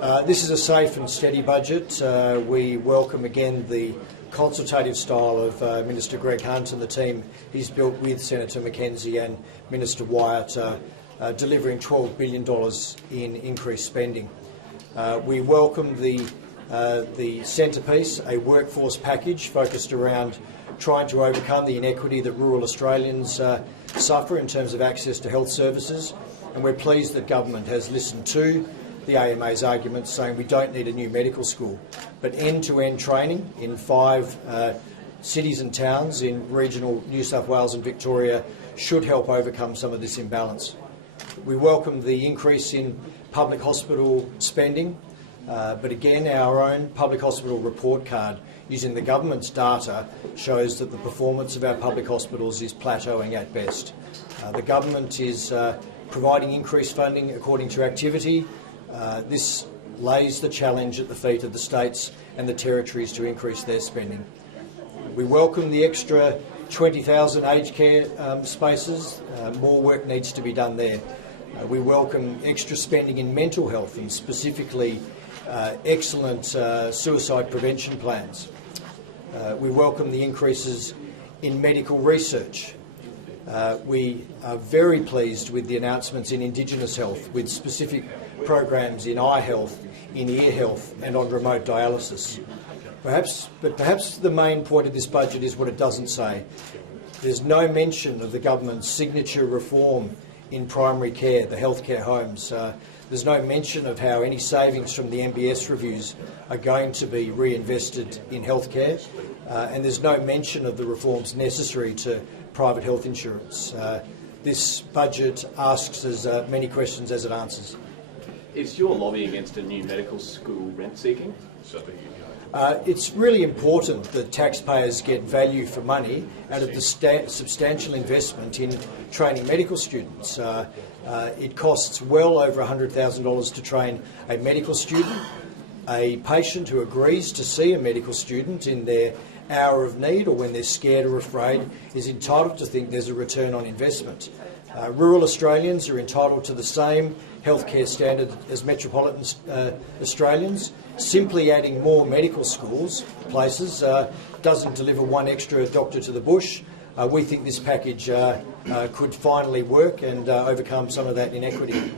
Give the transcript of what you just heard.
This is a safe and steady budget. We welcome again the consultative style of Minister Greg Hunt and the team he's built with Senator McKenzie and Minister Wyatt, delivering $12 billion in increased spending. We welcome the centrepiece, a workforce package focused around trying to overcome the inequity that rural Australians suffer in terms of access to health services, and we're pleased that government has listened to the AMA's arguments saying we don't need a new medical school, but end-to-end training in 5 cities and towns in regional New South Wales and Victoria should help overcome some of this imbalance. We welcome the increase in public hospital spending, but again our own public hospital report card using the government's data shows that the performance of our public hospitals is plateauing at best. The government is providing increased funding according to activity. This lays the challenge at the feet of the states and the territories to increase their spending. We welcome the extra 20,000 aged care spaces. More work needs to be done there. We welcome extra spending in mental health and specifically excellent suicide prevention plans. We welcome the increases in medical research. We are very pleased with the announcements in Indigenous health, with specific programs in eye health, in ear health and on remote dialysis. Perhaps the main point of this budget is what it doesn't say. There's no mention of the government's signature reform in primary care, the healthcare homes. There's no mention of how any savings from the MBS reviews are going to be reinvested in healthcare, and there's no mention of the reforms necessary to private health insurance. This budget asks as many questions as it answers. Is your lobby against a new medical school rent seeking? It's really important that taxpayers get value for money out of the substantial investment in training medical students. It costs well over $100,000 to train a medical student. A patient who agrees to see a medical student in their hour of need or when they're scared or afraid is entitled to think there's a return on investment. Rural Australians are entitled to the same healthcare standard as metropolitan Australians. Simply adding more medical schools places doesn't deliver one extra doctor to the bush. We think this package could finally work and overcome some of that inequity.